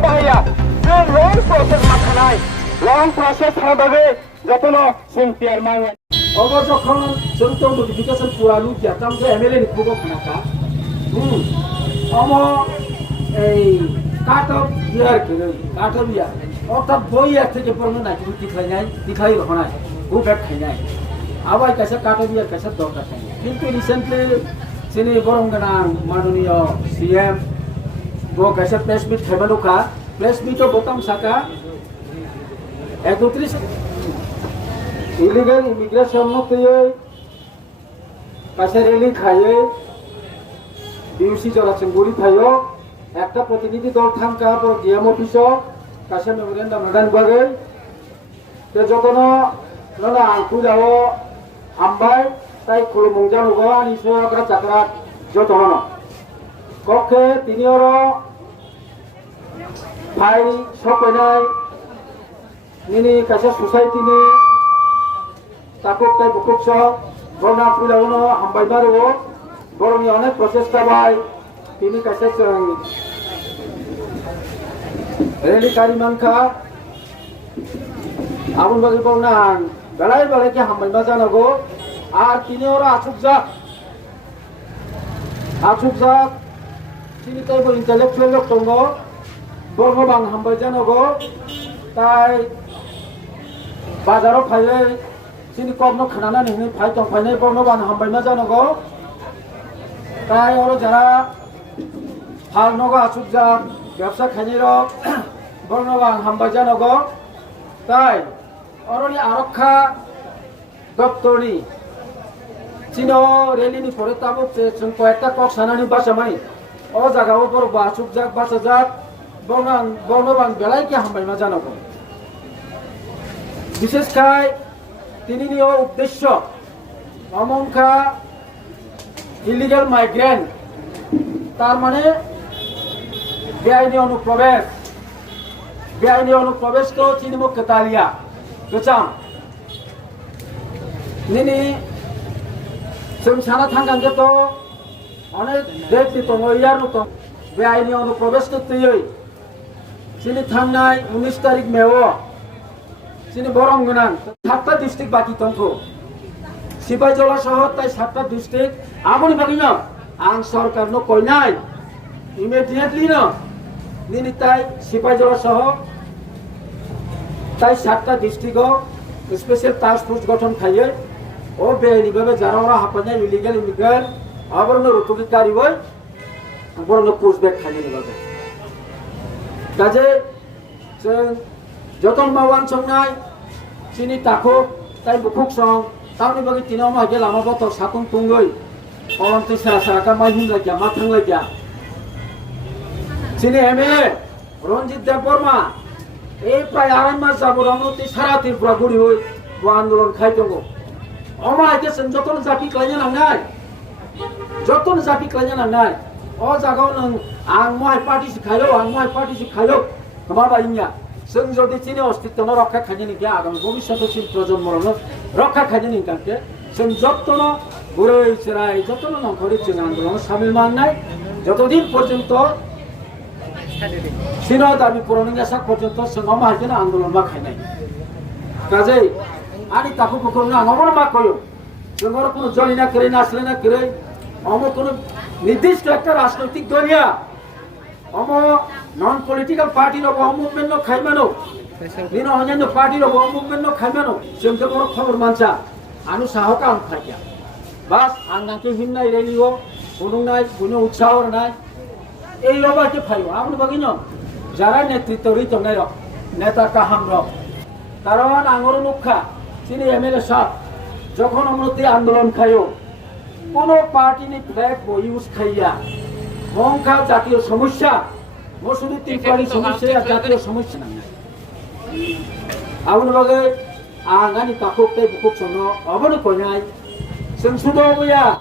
बाहाया जों long process माखानाय long process हाबागे जतनो जों पियार मावो अब जखन जों तो नोटिफिकेशन पुरानु जाताम जे एमएलए नि खुबो खानाका अमो এই কাটক ইয়ার করে কাটক ইয়া অর্থাৎ বই আর থেকে পড়নো না কিছু দিখাই হনায় গুবেট খাইনাই আবার কাছে কাটক ইয়ার কাছে দরকার নাই কিন্তু রিসেন্টলি যিনি বরংগানাং মাননীয় সিএম গো কাছে প্রেস মিট খাইমানুকা প্রেস মিটও বোতাম সাকা 31 ইলিগাল ইমিগ্রেশন নতয়ে কাছে রেলি খাইয়ে ডিউসি জরাচেঙ্গুরি থাইও একটা প্রতিনিধি দল থাকা পর জিএম অফিসও কাছে মেমোরেন্ডাম নাদান বাগে তে যতনো নলা আঙ্কুলাও আমবাই তাই খুলমুংজানুগো আনি সহকার চাকরা যতনো কক্ষে তিনিওর ভাই সপাইনাই নিনি কাছে সোসাইটিনি তাকক তাই বুকুক সহ বর্ণা ফুলাউনো হামবাই মারো বরংনি অনেক প্রচেষ্টা বাই তিনি কাছে রেলি কারি মানখা আবুন বাকি বলনান বেলাই বেলাই কি হামবাইবা জানাগো আর তিনি ওরা আচুক যাক তিনি তাই ইন্টেলেকচুয়াল লোক দङ বর্ণবাং হামবাই জানাগো তাই বাজারাव ফাইলে তিনি কর্ম খানানা নিনি ফাই দं ফাইনাय বর্ণবাং হামবাইমা জানাগো তাই ওরা যারা হাল নগো আচুক যাক ব্যবসা খাইনির বর্ণবাং হামবাই জানাগো তাই অরনি আরক্ষা দপ্তরনি চিনো রেলিনি পরে তাবো जों কয়েকটা কক সানানি বাসামাই ও জায়গাও বড় আচুক যাক বাসা যাক বর্ণবাং বেলাইকে হামবাইমা জানাগো বিশেষ খাই তিনি উদ্দেশ্য অমংখা ইলিগাল মাইগ্রেন্ট তার মানে বেআইনি অনুপ্রবেশ তো চিনিমুখ কেতালিয়া গোচাম নিনি जों साना थांगांगे तो अनेक देशनि दङ यार दं बेआइनि अनुप्रवेश करतयै चिनि थांनाय 19 तारिख मेव चिनि बरंगनां 7टा डिस्ट्रिक्ट बाकी दंखौ सिपाइजला शहर ताई 7टा डिस्ट्रिक्ट आबनि बागिनो आं सरकारनो कयनाय इमिडिएटली न निनि ताई सिपाइजला शहर ताई 7टा डिस्ट्रिक्टआव स्पेशल टास्क फोर्स गठन खायो ও বেআইনি ভাবে যারা ওরা হাঁপানে ইলিগাল ইমিগ্রেন্ট আবরণ রুটুকি কারিবই বরণ পুশব্যাক খালি নিবাবে কাজে जों যতন মাওয়ান সংনাই চিনি তাকো তাই বুকুক সং তাওনি বাকি তিনাও মাগে লামা বত সাতং তুঙ্গই অরন্তে সারাকা মাইহিন লাগিয়া মাথাং লাগিয়া চিনি এমএলএ রঞ্জিত দেববর্মা এই প্রায় 2.5 মাস যাব রমনতি সারা ত্রিপুরা গুড়ি হই আন্দোলন খাই দङ অমাইকে जों যতন জাপি ক্লাইনা নাंनाय যতন জাপি ক্লাইনা নাंनाय অ জাগাव नों आं माय पार्टी सिखायो माबाइनिया जों যদি চিনি অস্তিত্ব রক্ষা খাইনি কি আগামী ভবিষ্যৎশীল প্রজন্মরনো রক্ষা খাইনি কাকে जों যতন বুড়াই চরাই যতন নখরি जों আন্দোলন শামিল মাননাই যতদিন পর্যন্ত সিনো দাবি পূরণের আশা পর্যন্ত जों মাইকেনা আন্দোলন বা খাইনাই কাজেই আনি তাকু পকরনা আমরো মা কয়ো जों কোনো জলিনা করে নাসলে না করে অম কোনো নির্দিষ্ট একটা রাজনৈতিক দলিয়া অম নন পলিটিক্যাল পার্টি র বহ মুভমেন্ট খাইমানো নিনো অন্যান্য পার্টি র বহ মুভমেন্ট খাইমানো जों তো বড় খবর মানছা আনু সাহকা আন খাইয়া বাস আঙ্গাকে হিন্নাই রেলিও বুনুনাই বুনো উৎসাহ নাই এই রবাকে ফাইও আপনি বাগিন যারা নেতৃত্ব রইতো নাই র নেতা কাহাম র কারণ আঙ্গর মুখা চিনি এমএলএ সাহেব যখন আমরা আন্দোলন খাইও কোন পার্টি নি ফ্ল্যাগ ইউজ খাইয়া মংখা জাতীয় সমস্যা মসুদি ত্রিপুরারি সমস্যা জাতীয় সমস্যা না আউন লগে আগানি তাকক তাই বুকুক সনো অবন কইনাই जों सुदो गया